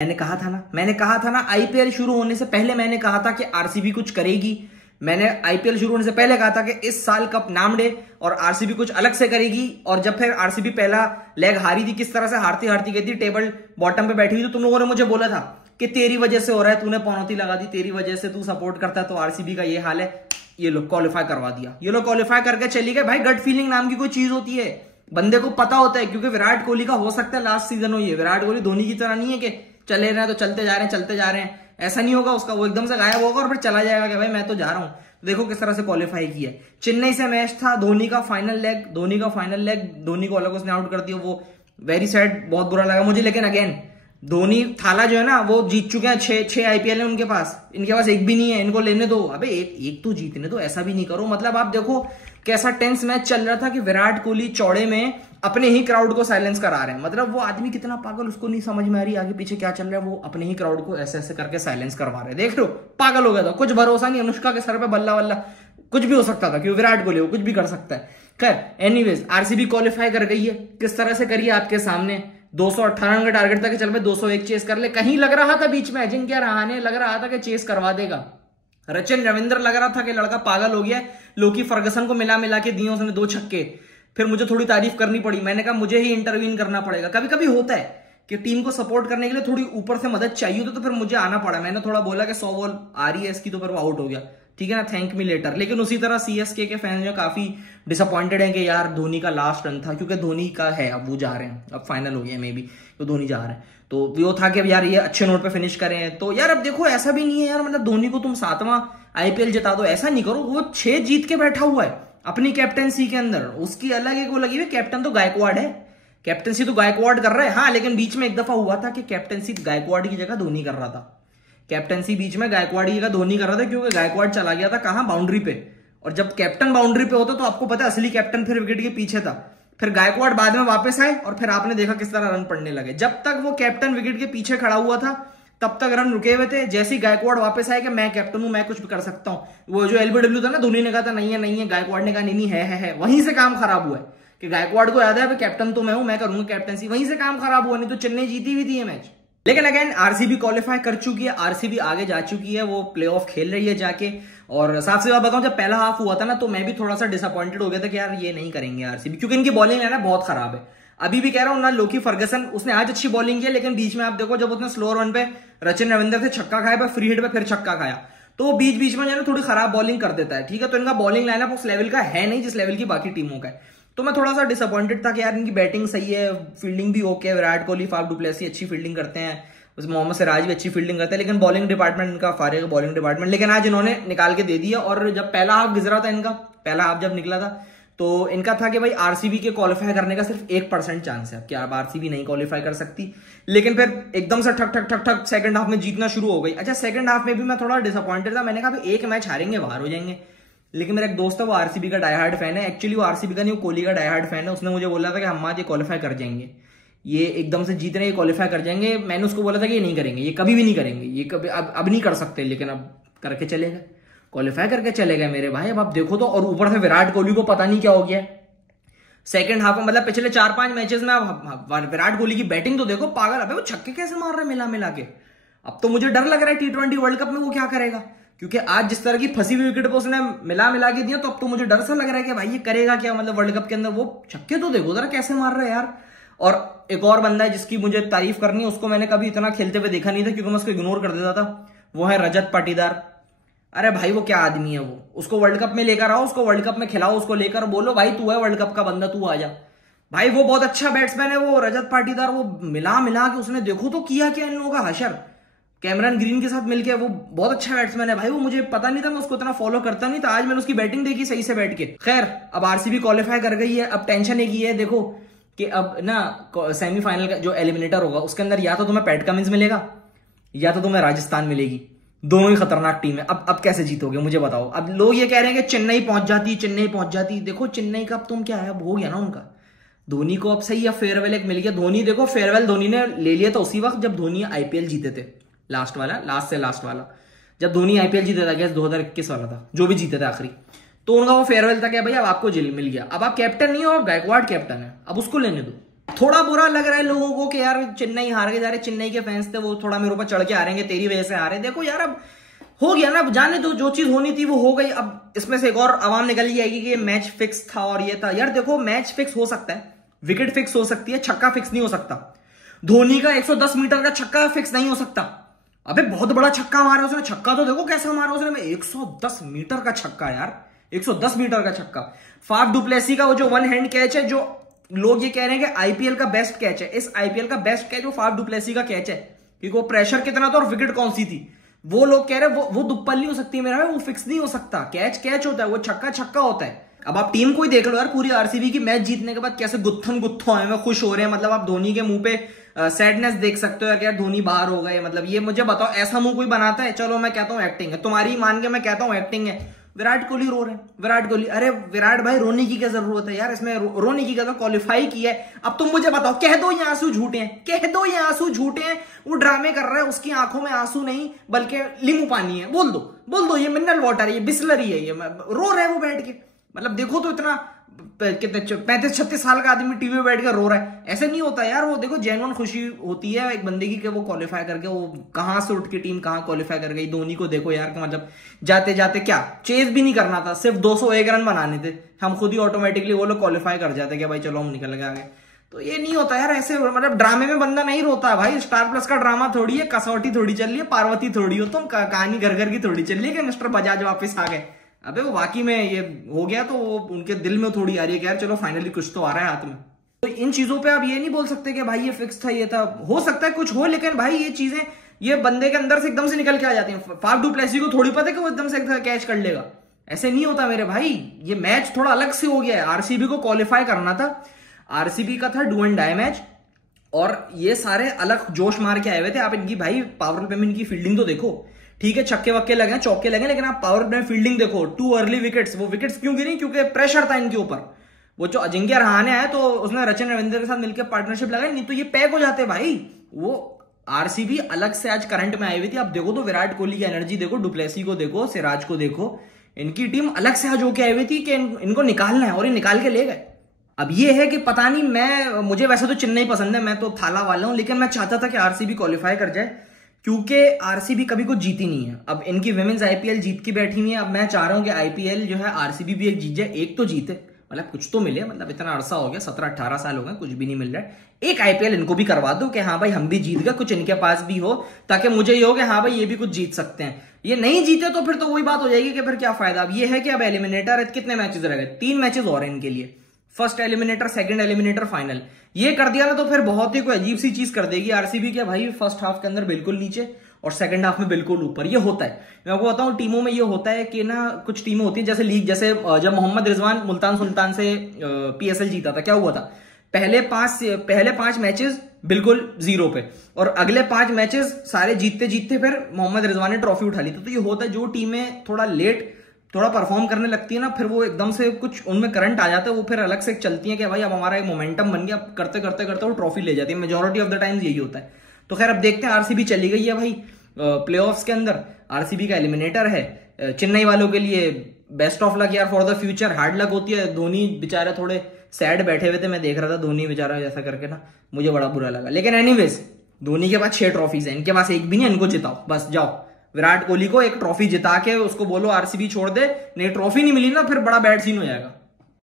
मैंने कहा था ना आईपीएल शुरू होने से पहले मैंने कहा था कि आरसीबी कुछ करेगी। मैंने आईपीएल शुरू होने से पहले कहा था कि इस साल कप नामडे और आरसीबी कुछ अलग से करेगी। और जब फिर आरसीबी पहला लेग हारी थी, किस तरह से हारती हारती गई थी, टेबल बॉटम पे बैठी हुई, तो तुम लोगों ने मुझे बोला था कि तेरी वजह से हो रहा है, तूने पनौती लगा दी, तेरी वजह से तू सपोर्ट करता है तो आरसीबी का ये हाल है। ये लोग क्वालिफाई करवा दिया, ये लोग क्वालिफाई करके चली गए। भाई गट फीलिंग नाम की कोई चीज होती है, बंदे को पता होता है, क्योंकि विराट कोहली का हो सकता है लास्ट सीजन हो ये। विराट कोहली धोनी की तरह नहीं है कि चले रहे हैं तो चलते जा रहे हैं, ऐसा नहीं होगा उसका। वो एकदम से गायब होगा और फिर चला जाएगा कि भाई मैं तो जा रहा हूं। देखो किस तरह से क्वालिफाई किया। चेन्नई से मैच था, धोनी का फाइनल लेग, धोनी को अलग उसने आउट कर दिया। वो वेरी सैड, बहुत बुरा लगा मुझे। लेकिन अगेन धोनी थाला जो है ना वो जीत चुके हैं, छह आईपीएल है उनके पास, इनके पास एक भी नहीं है। इनको लेने दो, अबे एक तो जीतने दो, ऐसा भी नहीं करो। मतलब आप देखो कैसा टेंस मैच चल रहा था कि विराट कोहली चौड़े में अपने ही क्राउड को साइलेंस करा रहे हैं। मतलब वो आदमी कितना पागल, उसको नहीं समझ में आ रही आगे पीछे क्या चल रहा है। वो अपने ही क्राउड को ऐसे ऐसे करके साइलेंस करवा रहे हैं। देख लो, पागल हो गया था। कुछ भरोसा नहीं, अनुष्का के सर पे बल्ला वल्ला कुछ भी हो सकता था, क्योंकि विराट कोहली वो कुछ भी कर सकता है। खैर एनीवेज, आरसीबी क्वालिफाई कर गई है। किस तरह से करिए आपके सामने, 218 रन का टारगेट था कि चल भाई 201 चेस कर ले। कहीं लग रहा था बीच में अजिंक्य रहाणे लग रहा था कि चेस करवा देगा। रचिन रविंद्र लग रहा था कि लड़का पागल हो गया। लोकी फर्गसन को मिला के दिए उसने 2 छक्के। फिर मुझे थोड़ी तारीफ करनी पड़ी, मैंने कहा मुझे ही इंटरवीन करना पड़ेगा। कभी कभी होता है कि टीम को सपोर्ट करने के लिए थोड़ी ऊपर से मदद चाहिए तो फिर मुझे आना पड़ा। मैंने थोड़ा बोला कि 100 बॉल आ रही है इसकी, तो फिर वो आउट हो गया, ठीक है ना, थैंक मी लेटर। लेकिन उसी तरह सीएसके के फैंस जो काफी डिसअपॉइंटेड हैं कि यार धोनी का लास्ट रन था, क्योंकि धोनी का है, अब वो जा रहे हैं, अब फाइनल हो गया मे बी, तो धोनी जा रहे हैं, तो वो था कि यार ये अच्छे नोट पे फिनिश करें। तो यार अब देखो ऐसा भी नहीं है यार, मतलब धोनी को तुम 7वां आईपीएल जिता दो, ऐसा नहीं करो। वो 6 जीत के बैठा हुआ है अपनी कैप्टनसी के अंदर, उसकी अलग एक वो लगी हुई। कैप्टन तो गायकवाड़ है, कैप्टनसी तो गायकवाड़ कर रहा है। हाँ, लेकिन बीच में एक दफा हुआ था कि कैप्टनसी गायकवाड़ की जगह धोनी कर रहा था। कैप्टनसी बीच में गायकवाड़ की जगह धोनी कर रहा था, क्योंकि गायकवाड़ चला गया था कहां, बाउंड्री पे। और जब कैप्टन बाउंड्री पे होता तो आपको पता है असली कैप्टन फिर विकेट के पीछे था। फिर गायकवाड़ बाद में वापस आए और फिर आपने देखा किस तरह रन पड़ने लगे। जब तक वो कैप्टन विकेट के पीछे खड़ा हुआ था तब तक रन रुके हुए थे। जैसे ही गायकवाड़ वापस आया कि मैं कैप्टन हूं, मैं कुछ भी कर सकता हूं, वो जो एलबीडब्ल्यू था ना, धोनी ने कहा था नहीं है, गायकवाड़ ने कहा नहीं है। वहीं से काम खराब हुआ है कि गायकवाड़ को याद है कैप्टन तो मैं हूं, मैं करूंगा कैप्टनसी। वहीं से काम खराब हुआ, नहीं तो चेन्नई जीती हुई थी ये मैच। लेकिन अगेन आरसीबी क्वालिफाई कर चुकी है, आरसीबी आगे जा चुकी है, वो प्लेऑफ खेल रही है जाके। और साफ सी बात बताऊं, जब पहला हाफ हुआ था ना तो मैं भी थोड़ा सा डिसअपॉइंटेड हो गया था कि यार ये नहीं करेंगे आरसीबी, क्योंकि इनकी बॉलिंग है ना बहुत खराब है। अभी भी कह रहा हूं ना, लोकी फर्गसन उसने आज अच्छी बॉलिंग की, लेकिन बीच में आप देखो जब उसने स्लो रन पे रचिन रविंद्र से छक्का खाया, फ्री हिट पे फिर छक्का खाया, तो बीच बीच में जो है थोड़ी खराब बॉलिंग कर देता है, ठीक है। तो इनका बॉलिंग लाइनअप उस लेवल का है नहीं जिस लेवल की बाकी टीमों का है। तो मैं थोड़ा सा डिसअपॉइंटेड था कि यार इनकी बैटिंग सही है, फील्डिंग भी ओके है, विराट कोहली, फाफ डुप्लेसी अच्छी फील्डिंग करते हैं, मोहम्मद सिराज भी अच्छी फील्डिंग करते हैं, लेकिन बॉलिंग डिपार्टमेंट इनका फारिग है, बॉलिंग डिपार्टमेंट। लेकिन आज इन्होंने निकाल के दे दिया। और जब पहला हाफ गुजरा था इनका, पहला हाफ जब निकला था तो इनका था कि भाई आरसीबी के क्वालिफाई करने का सिर्फ 1% चांस है कि अब आरसीबी नहीं क्वालिफाई कर सकती। लेकिन फिर एकदम से ठक ठक ठक ठक सेकंड हाफ में जीतना शुरू हो गई। अच्छा, सेकंड हाफ में भी मैं थोड़ा डिसअपॉइंटेड था। मैंने कहा भाई एक मैच हारेंगे, बाहर हो जाएंगे। लेकिन मेरा एक दोस्त है वो आरसीबी का डाई हार्ड फैन है। एक्चुअली वो आरसीबी का नहीं, वो कोहली का डाई हार्ड फैन है। उसने मुझे बोला था कि हम आज ये क्वालिफाई कर जाएंगे, ये एकदम से जीत रहे हैं, क्वालिफाई कर जाएंगे। मैंने उसको बोला था कि ये नहीं करेंगे, ये कभी भी नहीं करेंगे, ये कभी अब नहीं कर सकते, लेकिन अब करके चले गए, क्वालिफाई करके चले गए मेरे भाई। अब आप देखो तो, और ऊपर से विराट कोहली को पता नहीं क्या हो गया सेकंड हाफ में। मतलब पिछले 4-5 मैचेस में विराट कोहली की बैटिंग तो देखो, पागल है वो, छक्के कैसे मार रहा है मिला के। अब तो मुझे डर लग रहा है T20 वर्ल्ड कप में वो क्या करेगा, क्योंकि आज जिस तरह की फंसी हुई विकेट पे उसने मिला के दिया, तो अब तो मुझे डर सा लग रहा है कि भाई ये करेगा क्या, मतलब वर्ल्ड कप के अंदर। वो छक्के तो देखो जरा कैसे मार रहा है यार। और एक और बंदा है जिसकी मुझे तारीफ करनी है, उसको मैंने कभी इतना खेलते हुए देखा नहीं था, क्योंकि मैं उसको इग्नोर कर देता था, वो है रजत पाटीदार। अरे भाई वो क्या आदमी है वो, उसको वर्ल्ड कप में लेकर आओ, उसको वर्ल्ड कप में खिलाओ, उसको लेकर बोलो भाई तू है वर्ल्ड कप का बंदा, तू आ जा भाई। वो बहुत अच्छा बैट्समैन है वो रजत पाटीदार। वो मिला के उसने देखो तो किया क्या इन लोगों का हशर, कैमरन ग्रीन के साथ मिलके। वो बहुत अच्छा बैट्समैन है भाई। वो मुझे पता नहीं था, मैं उसको इतना फॉलो करता नहीं था, आज मैंने उसकी बैटिंग देखी सही से बैठ के। खैर अब आरसीबी क्वालिफाई कर गई है। अब टेंशन एक ही है देखो कि अब ना सेमीफाइनल का जो एलिमिनेटर होगा उसके अंदर या तो तुम्हें पैट कमिंस मिलेगा या तो तुम्हें राजस्थान मिलेगी। दोनों ही खतरनाक टीम है। अब कैसे जीतोगे मुझे बताओ। अब लोग ये कह रहे हैं कि चेन्नई पहुंच जाती। देखो चेन्नई का अब तुम क्या है, अब हो गया ना उनका, धोनी को अब सही है फेयरवेल एक मिल गया। धोनी देखो फेयरवेल धोनी ने ले लिया था उसी वक्त जब धोनी आईपीएल जीते थे, लास्ट वाला जब धोनी आईपीएल जीता था, गैस 2021 वाला था, जो भी जीते थे आखिरी, तो उनका वो फेयरवेल था कि भाई अब आपको जेल मिल गया, अब आप कैप्टन नहीं हो, अब गायकवाड़ कैप्टन है, अब उसको लेने दो। थोड़ा बुरा लग रहा है लोगों को कि यार चेन्नई हार के जा रहे, चेन्नई के फैंस थे वो थोड़ा मेरे ऊपर चढ़ के आ रहे हैं, तेरी वजह से आ रहे हैं। देखो यार अब हो गया ना, अब जाने दो, जो चीज होनी थी वो हो गई। अब इसमें से एक और आवाम निकल जाएगी कि ये मैच फिक्स था और ये था। यार देखो मैच फिक्स हो सकता है, विकेट फिक्स हो सकती है, छक्का फिक्स नहीं हो सकता। धोनी का 110 मीटर का छक्का फिक्स नहीं हो सकता। अबे बहुत बड़ा छक्का मारा उसने, छक्का तो देखो कैसा मारा उसने, 110 मीटर का छक्का यार, 110 मीटर का छक्का। फाफ डुप्लेसी का वो जो वन हैंड कैच है, जो लोग ये कह रहे हैं कि आईपीएल का बेस्ट कैच है, इस आईपीएल का बेस्ट कैच वो फाफ डुप्लेसी का कैच है, क्योंकि वो प्रेशर कितना था और विकेट कौन सी थी। वो लोग कह रहे हैं वो दुप्पल नहीं हो सकती मेरा, वो फिक्स नहीं हो सकता। कैच कैच होता है, वो छक्का छक्का होता है। अब आप टीम को ही देख लो यार, पूरी आरसीबी की मैच जीतने के बाद कैसे गुत्थन गुत्थो है, खुश हो रहे हैं। मतलब आप धोनी के मुंह पे सैडनेस देख सकते हो यार, धोनी बाहर हो गए। मतलब ये मुझे बताओ, ऐसा मुंह कोई बनाता है? चलो मैं कहता हूं एक्टिंग है, तुम्हारी मान के मैं कहता हूं एक्टिंग है। विराट कोहली रो रहे हैं, विराट कोहली, अरे विराट भाई रोने की क्या जरूरत है यार, इसमें रोने की क्या, क्वालिफाई किया है। अब तुम मुझे बताओ, कह दो ये आंसू झूठे हैं, कह दो ये आंसू झूठे हैं, वो ड्रामे कर रहा है, उसकी आंखों में आंसू नहीं बल्कि लींबू पानी है। बोल दो ये मिनरल वाटर है, ये बिस्लरी है, ये रो रहा है वो बैठ के। मतलब देखो तो इतना कितने 35-36 साल का आदमी टीवी में बैठ कर रो रहा है, ऐसे नहीं होता यार। वो देखो जेन्युइन खुशी होती है एक बंदे की कि वो क्वालिफाई करके, वो कहां से उठ के टीम कहां क्वालिफाई कर गई। धोनी को देखो यार, मतलब जाते जाते क्या चेज भी नहीं करना था, सिर्फ 201 रन बनाने थे, हम खुद ही ऑटोमेटिकली वो लोग क्वालिफाई कर जाते कि भाई चलो हम निकल के आगे। तो ये नहीं होता यार ऐसे, मतलब ड्रामे में बंदा नहीं रोता भाई। स्टार प्लस का ड्रामा थोड़ी है, कसौटी थोड़ी चल रही है, पार्वती थोड़ी हो तुम, कहानी घर घर की थोड़ी चल रही है कि मिस्टर बजाज वापस आ गए। अबे वो वाकई में ये हो गया तो वो उनके दिल में थोड़ी आ रही है कि यार चलो फाइनली कुछ तो आ रहा है हाथ में। तो इन चीजों पे आप ये नहीं बोल सकते कि भाई ये फिक्स था, ये था। हो सकता है कुछ हो, लेकिन भाई ये चीजें ये बंदे के अंदर से एकदम से निकल के आ जाती हैं। फाफ डुप्लेसी को थोड़ी पता है कि वो एकदम से कैच कर लेगा, ऐसे नहीं होता मेरे भाई। ये मैच थोड़ा अलग से हो गया है, आरसीबी को क्वालिफाई करना था, आरसीबी का था डू एंड डाई मैच, और ये सारे अलग जोश मार के आए हुए थे। आप इनकी भाई पावर प्ले में इनकी फील्डिंग तो देखो, ठीक है छक्के वक्के लगे, चौके लगे, लेकिन आप पावर प्ले फील्डिंग देखो, 2 अर्ली विकेट्स। वो विकेट्स क्यों गिरी? क्योंकि प्रेशर था इनके ऊपर। वो जो अजिंक्य रहाणे आया तो उसने रचन रविंद्र के साथ मिलकर पार्टनरशिप लगाई, नहीं तो ये पैक हो जाते भाई। वो आरसीबी अलग से आज करंट में आई हुई थी। आप देखो तो विराट कोहली की एनर्जी देखो, डुप्लेसी को देखो, सिराज को देखो, इनकी टीम अलग से आज होके आई हुई थी कि इनको निकालना है, और ये निकाल के ले गए। अब ये है कि पता नहीं, मुझे वैसे तो चेन्नई पसंद है, मैं तो थाला वाला हूं, लेकिन मैं चाहता था कि आरसीबी क्वालिफाई कर जाए, क्योंकि आरसीबी कभी कुछ जीती नहीं है। अब इनकी विमेंस आईपीएल जीत की बैठी हुई है। अब मैं चाह रहा हूं कि आईपीएल जो है आरसीबी भी एक जीत जाए, एक तो जीते, मतलब कुछ तो मिले। मतलब इतना अरसा हो गया, 17-18 साल हो गए, कुछ भी नहीं मिल रहा है। एक आईपीएल इनको भी करवा दो कि हाँ भाई हम भी जीत गए, कुछ इनके पास भी हो, ताकि मुझे ये हो कि हाँ भाई ये भी कुछ जीत सकते हैं। ये नहीं जीते तो फिर तो वही बात हो जाएगी कि फिर क्या फायदा। अब ये है कि अब एलिमिनेटर कितने मैचेस रह गए, 3 मैचेस और हैं इनके लिए, first eliminator, second eliminator, final. ये कर दिया ना तो फिर बहुत ही कोई अजीब सी चीज कर देगी आरसीबी के भाई, फर्स्ट हाफ के अंदर बिल्कुल नीचे और सेकंड हाफ में बिल्कुल ऊपर। ये होता है, मैं आपको बताऊं टीमों में ये होता है कि ना, कुछ टीमें होती हैं जैसे लीग, जैसे जब मोहम्मद रिजवान मुल्तान सुल्तान से पीएसएल जीता था, क्या हुआ था? पहले 5 मैचेस बिल्कुल 0 पे, और अगले 5 मैचेस सारे जीतते जीतते फिर मोहम्मद रिजवान ने ट्रॉफी उठा ली। तो ये होता है, जो टीमें थोड़ा लेट थोड़ा परफॉर्म करने लगती है ना, फिर वो एकदम से कुछ उनमें करंट आ जाता है, वो फिर अलग से चलती है कि भाई अब हमारा एक मोमेंटम बन गया, अब करते करते करते वो ट्रॉफी ले जाती है। मेजोरिटी ऑफ द टाइम्स यही होता है। तो खैर अब देखते हैं, आरसीबी चली गई है भाई प्लेऑफ्स के अंदर, आरसीबी का एलिमिनेटर है। चेन्नई वालों के लिए बेस्ट ऑफ लक यार, for the future, hard luck होती है। धोनी बेचारे थोड़े सैड बैठे हुए थे, मैं देख रहा था धोनी बेचारा ऐसा करके ना, मुझे बड़ा बुरा लगा। लेकिन एनीवेज, धोनी के पास 6 ट्रॉफीज है, इनके पास एक भी नहीं, इनको जिताओ बस, जाओ विराट कोहली को एक ट्रॉफी जिता के उसको बोलो आरसीबी छोड़ दे, नहीं ट्रॉफी नहीं मिली ना फिर बड़ा बैड सीन हो जाएगा।